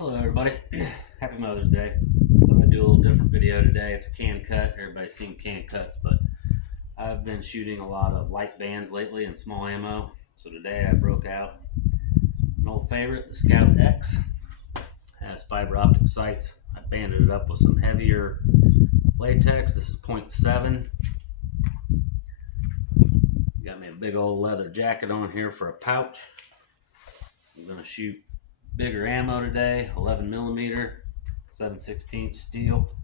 Hello everybody, happy Mother's Day. Thought I'd do a little different video today. It's a can cut. Everybody's seen can cuts, but I've been shooting a lot of light bands lately and small ammo. So today I broke out an old favorite, the Scout X. Has fiber optic sights. I banded it up with some heavier latex. This is .7. Got me a big old leather jacket on here for a pouch. I'm gonna shoot bigger ammo today, 11 millimeter, 7/16 steel.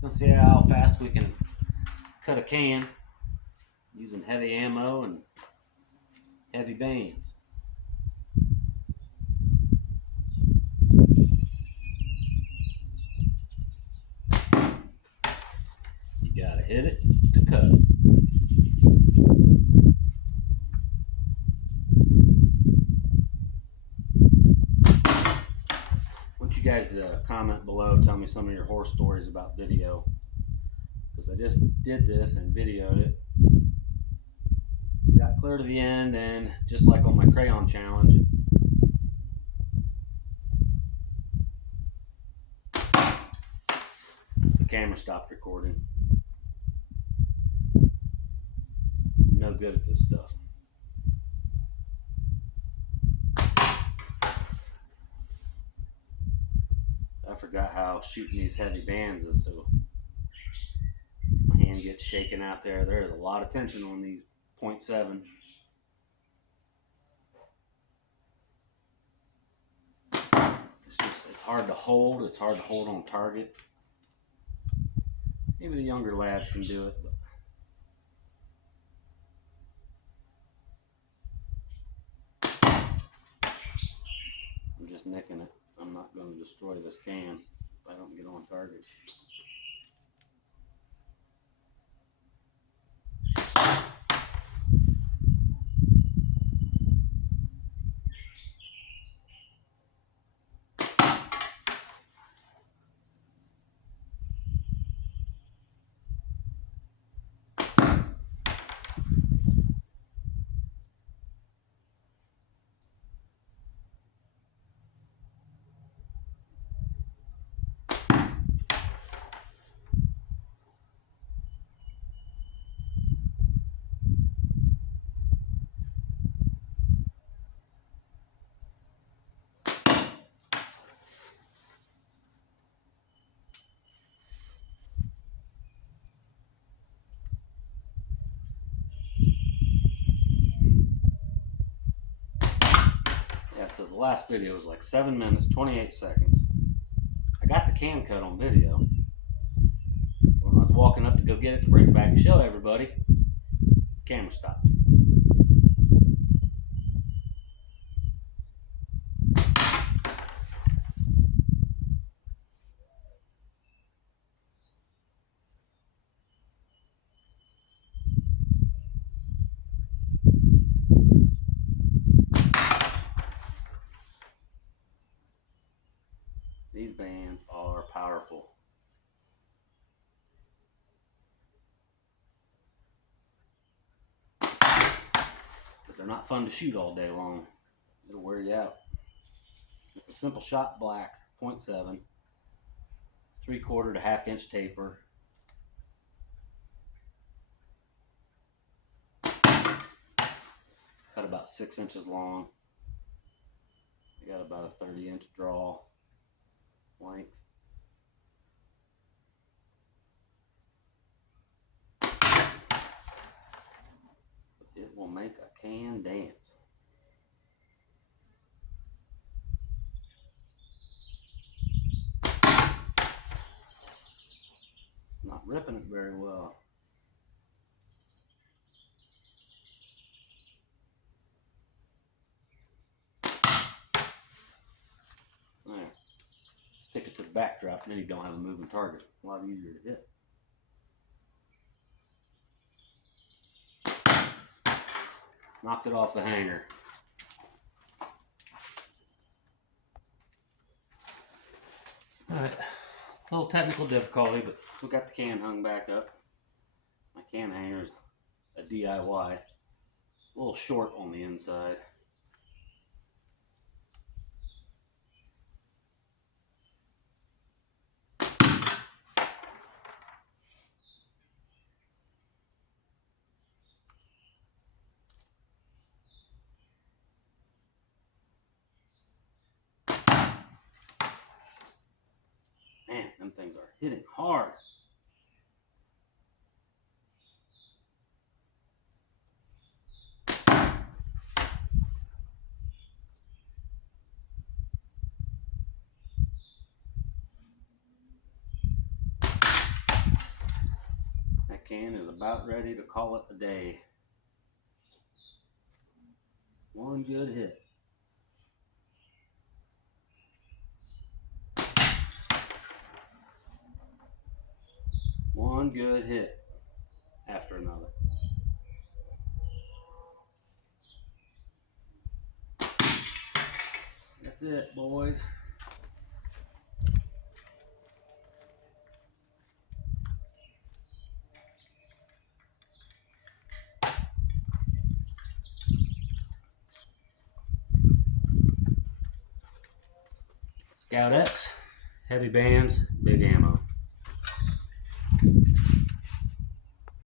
Let's see how fast we can cut a can using heavy ammo and heavy bands. You gotta hit it to cut it. I want you guys to comment below, tell me some of your horror stories about video, because I just did this and videoed it. Got clear to the end, and just like on my crayon challenge, the camera stopped recording. I'm no good at this stuff. I forgot how shooting these heavy bands is, so my hand gets shaken out there. There's a lot of tension on these .7. It's hard to hold. It's hard to hold on target. Maybe the younger lads can do it, but I'm just nicking it. I'm not going to destroy this can if I don't get on target. Yeah, so the last video was like 7 minutes, 28 seconds. I got the can cut on video. When I was walking up to go get it to bring it back and show everybody, the camera stopped. These bands are powerful. But they're not fun to shoot all day long. It'll wear you out. It's a simple shot black, .7, 3/4 to 1/2 inch taper. Cut about 6 inches long. I got about a 30-inch draw length. It will make a can dance. Not ripping it very well. There. Stick it to the backdrop, and then you don't have a moving target. A lot easier to hit. Knocked it off the hanger. Alright, a little technical difficulty, but we got the can hung back up. My can hanger is a DIY. A little short on the inside. Them things are hitting hard. That can is about ready to call it a day. One good hit. One good hit after another. That's it, boys. Scout X, heavy bands, big ammo.